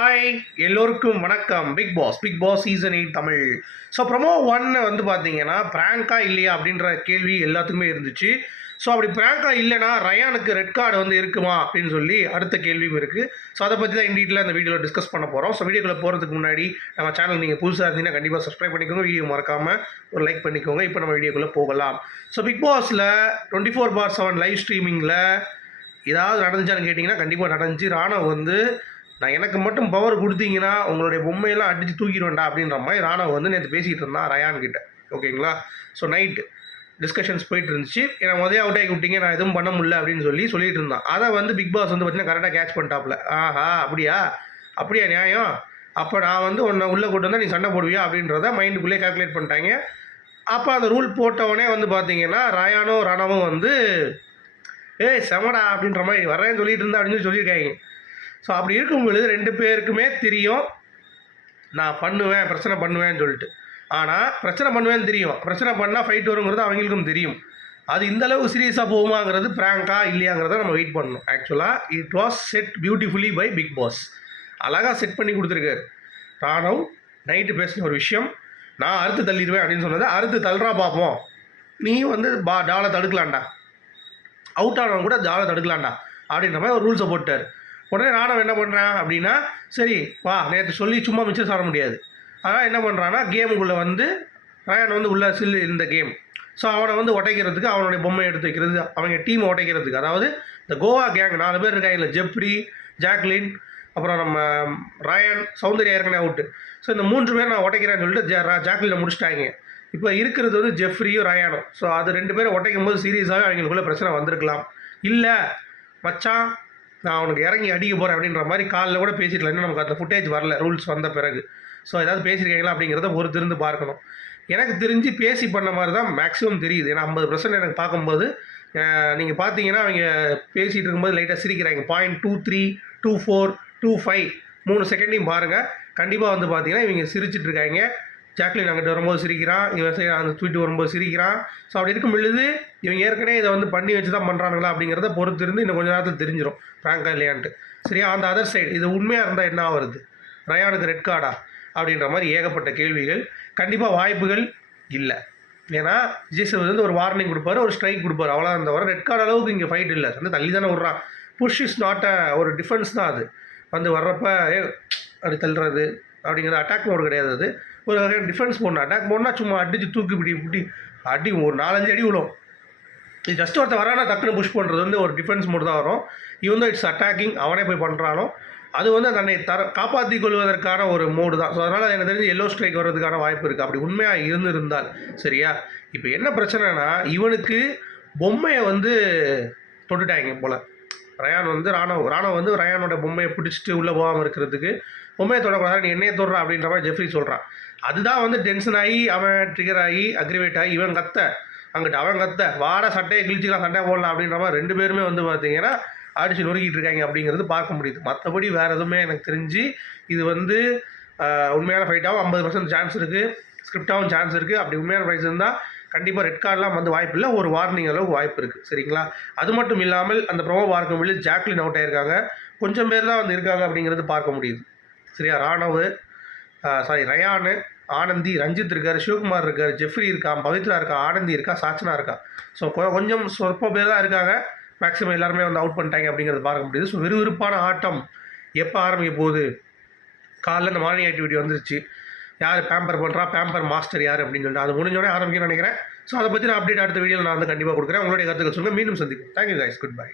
Hi எல்லோருக்கும் வணக்கம். Bigg Boss Bigg Boss season eight Tamil. So promo ஒன்னு வந்து பார்த்தீங்கன்னா ப்ராங்கா இல்லையா அப்படின்ற கேள்வி எல்லாத்துக்குமே இருந்துச்சு. ஸோ அப்படி பிராங்கா இல்லைனா ரயானுக்கு ரெட் கார்டு வந்து இருக்குமா அப்படின்னு சொல்லி அடுத்த கேள்வியும் இருக்குது ஸோ அதை பற்றி தான் இன் டீட்டெயில் அந்த வீடியோவில் டிஸ்கஸ் பண்ண போகிறோம் ஸோ வீடியோக்குள்ளே போகிறதுக்கு முன்னாடி நம்ம சேனல் நீங்கள் புதுசாக இருந்தீங்கன்னா கண்டிப்பாக சப்ஸ்கிரைப் பண்ணிக்கோங்க. வீடியோ மறக்காமல் ஒரு லைக் பண்ணிக்கோங்க. இப்போ நம்ம வீடியோக்குள்ளே போகலாம். ஸோ பிக் பாஸில் twenty four by seven live ஸ்ட்ரீமிங்கில் ஏதாவது நடந்துச்சான்னு கேட்டிங்கன்னா கண்டிப்பாக நடந்துச்சு. ராணுவ வந்து நான் எனக்கு மட்டும் பவர் கொடுத்தீங்கன்னா உங்களுடைய பொம்மையெல்லாம் அடித்து தூக்கிடுவேண்டா அப்படின்ற மாதிரி ராணவ் வந்து நேற்று பேசிகிட்டு இருந்தான் ரயான் கிட்ட. ஓகேங்களா? ஸோ நைட்டு டிஸ்கஷன்ஸ் போயிட்டு இருந்துச்சு. ஏன்னா முதல்ல அவுட் ஆகி விட்டீங்க நான் எதுவும் பண்ண முடியல அப்படின்னு சொல்லி சொல்லிட்டு இருந்தான். அதை வந்து பிக் பாஸ் வந்து பார்த்தீங்கன்னா கரெக்டாக கேட்ச் பண்ணிட்டாப்ல. ஆஹா அப்படியா? அப்படியா நியாயம்? அப்போ நான் வந்து உன்னை உள்ளே கூட்டு வந்தால் நீ சண்டை போடுவியா அப்படின்றத மைண்டுக்குள்ளே கால்குலேட் பண்ணிட்டாங்க. அப்போ அந்த ரூல் போட்டவொடனே வந்து பார்த்தீங்கன்னா ராயானோ ராணாவும் வந்து ஏய் செமடா அப்படின்ற மாதிரி வரேன்னு சொல்லிட்டு இருந்தா அப்படின்னு சொல்லி சொல்லியிருக்காங்க. ஸோ அப்படி இருக்கும் பொழுது ரெண்டு பேருக்குமே தெரியும் நான் பண்ணுவேன் பிரச்சனை பண்ணுவேன்னு சொல்லிட்டு. ஆனால் பிரச்சனை பண்ணுவேன்னு தெரியும். பிரச்சனை பண்ணால் ஃபைட் வருங்கிறது அவங்களுக்கும் தெரியும். அது இந்த அளவுக்கு சீரியஸாக போகுமாங்கிறது ப்ராங்கா இல்லையாங்கிறத நம்ம வெயிட் பண்ணணும். ஆக்சுவலாக it was set beautifully by Bigg Boss அழகாக செட் பண்ணி கொடுத்துருக்காரு. ராணவ் நைட்டு பேசின ஒரு விஷயம். நான் அறுத்து தள்ளிடுவேன் அப்படின்னு சொன்னது அறுத்து தள்ளுறா பார்ப்போம் நீ வந்து பா டாலை தடுக்கலாம்டா. அவுட் ஆனவன் கூட டாலை தடுக்கலாம்டா. அப்படின்ற மாதிரி ஒரு ரூல்ஸை போட்டார். உடனே நானும் என்ன பண்ணுறான் அப்படின்னா சரி வா நேற்று சொல்லி சும்மா மிச்சம் சாட முடியாது. அதனால் என்ன பண்ணுறான்னா கேமுக்குள்ளே வந்து ரயான் வந்து உள்ள சில்லு இந்த கேம் ஸோ அவனை வந்து உடைக்கிறதுக்கு அவனுடைய பொம்மை எடுத்து வைக்கிறது அவங்க டீமை உடைக்கிறதுக்கு அதாவது இந்த கோவா கேங் நாலு பேர் இருக்காங்க ஜெப்ரி ஜாக்லின் அப்புறம் நம்ம ரயான் சௌந்தர்யா ஏற்கனவே அவுட்டு ஸோ இந்த மூன்று பேர் நான் உடைக்கிறேன்னு சொல்லிட்டு ஜா ஜாக்லினை முடிச்சிட்டாங்க. இப்போ இருக்கிறது வந்து ஜெஃப்ரியும் ரயானும் ஸோ அது ரெண்டு பேரும் உடைக்கும் போது சீரியஸாகவே அவங்களுக்குள்ளே பிரச்சனை வந்திருக்கலாம். இல்லை மச்சான் நான் அவனுக்கு இறங்கி அடிக்க போகிறேன் அப்படின்ற மாதிரி காலில் கூட பேசிடல இன்னும் நமக்கு அந்த ஃபுட்டேஜ் வரல ரூல்ஸ் வந்த பிறகு. ஸோ ஏதாவது பேசியிருக்கீங்களா அப்படிங்கிறத ஒரு திருந்து பார்க்கணும். எனக்கு தெரிஞ்சு பேசி பண்ண மாதிரி தான் மேக்ஸிமம் தெரியுது. ஏன்னா ஐம்பது பர்சன்ட் எனக்கு பார்க்கும்போது நீங்கள் பார்த்தீங்கன்னா அவங்க பேசிகிட்டு இருக்கும்போது லைட்டாக சிரிக்கிறாங்க. Point two three two four two five மூணு செகண்டையும் பாருங்கள் கண்டிப்பாக வந்து பார்த்தீங்கன்னா இவங்க சிரிச்சிட்ருக்காங்க ஜாக்லின் அங்கிட்ட வரும்போது சிரிக்கிறான் இவன் செய்ய அந்த ட்வீட் வரும்போது சிரிக்கிறான். ஸோ அப்படி இருக்கும் பொழுது இவங்க ஏற்கனவே இதை வந்து பண்ணி வச்சு தான் பண்ணுறானுங்களா அப்படிங்கிறத பொறுத்து இருந்து இன்னும் கொஞ்ச நேரத்தில் தெரிஞ்சிடும் ஃப்ராங்கா இல்லையான்ட்டு. சரியா? அந்த அதர் சைடு இது உண்மையாக இருந்தால் என்ன ஆகுறது ரயானுக்கு ரெட் கார்டா அப்படின்ற மாதிரி ஏகப்பட்ட கேள்விகள். கண்டிப்பாக வாய்ப்புகள் இல்லை. ஏன்னா விஜய் வந்து ஒரு வார்னிங் கொடுப்பாரு ஒரு ஸ்ட்ரைக் கொடுப்பாரு. அவ்வளோ அந்த வர ரெட் கார்டு அளவுக்கு இங்கே ஃபைட் இல்லை. வந்து தள்ளி தானே விட்றான். புஷ் இஸ் நாட் அ ஒரு டிஃபென்ஸ் தான் அது. வந்து வர்றப்ப அது தள்ளுறது. அப்படிங்கிறது அட்டாக் மோடு கிடையாது அது. ஒரு வகையான டிஃபென்ஸ் போடணும் அட்டாக் மோட்னா சும்மா அடிச்சு தூக்கி பிடி இப்படி அடி ஒரு நாலஞ்சு அடி விழும். இது ஜஸ்ட் ஒருத்த வரானா டக்குன்னு புஷ் பண்ணுறது வந்து ஒரு டிஃபென்ஸ் மோடு தான் வரும். இவன் தான் இட்ஸ் அட்டாக்கிங் அவனே போய் பண்ணுறானோ அது வந்து தன்னை தர காப்பாற்றிக் கொள்வதற்கான ஒரு மோடு தான். ஸோ அதனால் எனக்கு தெரிஞ்சு எல்லோ ஸ்ட்ரைக் வர்றதுக்கான வாய்ப்பு இருக்குது அப்படி உண்மையாக இருந்திருந்தால் சரியா? இப்போ என்ன பிரச்சனைனா இவனுக்கு பொம்மையை வந்து தொட்டுட்டாங்க போல். ரயான் வந்து ராணவ் ராணவ் வந்து ரயானோட பொம்மையை பிடிச்சிட்டு உள்ளே போகாமல் இருக்கிறதுக்கு பொம்மையை தொடக்கூடாது நீ என்னையே தொடுற அப்படின்ற மாதிரி ஜெஃப்ரி சொல்கிறான் அதுதான் வந்து டென்ஷன் ஆகி அவன் ட்ரிகர் ஆகி அக்ரிவேட் ஆகி இவன் கத்த. அங்கிட்ட அவன் கத்த. வாட சட்டையை கிழிச்சிக்கலாம் சட்டை போடலாம் அப்படின்ற மாதிரி ரெண்டு பேருமே வந்து பார்த்தீங்கன்னா அடிச்சு நொறுக்கிட்டு இருக்காங்க அப்படிங்கிறது பார்க்க முடியுது. மற்றபடி வேறு எதுவுமே எனக்கு தெரிஞ்சு இது வந்து உண்மையான ஃபைட்டாகவும் ஐம்பது பர்சன்ட் சான்ஸ் இருக்குது ஸ்கிரிப்டாகவும் சான்ஸ் இருக்குது அப்படி உண்மையான ப்ரைஸ் இருந்தால் கண்டிப்பாக ரெட் கார்டெலாம் வந்து வாய்ப்பு இல்லை ஒரு வார்னிங் அளவுக்கு வாய்ப்பு இருக்குது சரிங்களா? அது மட்டும் இல்லாமல் அந்த ப்ரோமோ பார்க்கும் வெளியில் ஜாக்லின் அவுட் ஆயிருக்காங்க. கொஞ்சம் பேர் தான் வந்து இருக்காங்க அப்படிங்கிறது பார்க்க முடியுது. சரியா? ராணவ் சாரி ரயானு ஆனந்தி ரஞ்சித் இருக்கார் சிவகுமார் இருக்கார் ஜெஃப்ரி இருக்கான் பவித்ரா இருக்கா ஆனந்தி இருக்கா சாச்சனா இருக்கா? ஸோ கொஞ்சம் சொற்ப பேர் தான் இருக்காங்க. மேக்ஸிமம் எல்லாருமே வந்து அவுட் பண்ணிட்டாங்க அப்படிங்கிறது பார்க்க முடியுது. ஸோ விறுவிறுப்பான ஆட்டம் எப்போ ஆரம்பிக்க போகுது? காலைல இந்த மார்னிங் ஆக்டிவிட்டி வந்துருச்சு. யார் பேம்பர் பண்ணுறா பேம்பர் மாஸ்டர் யார்? அப்படின்னு சொல்லிட்டு அது முடிஞ்சோடனே ஆரம்பிக்கணும்னு நினைக்கிறேன். ஸோ அதை பற்றி நான் அப்டேட் அடுத்த வீடியோவில் நான் வந்து கண்டிப்பாக கொடுக்குறேன். உங்களுடைய கருத்துக்கள் சொல்லுங்கள் மீண்டும் சந்திக்கும் தேங்க்யூ கைஸ் குட் பை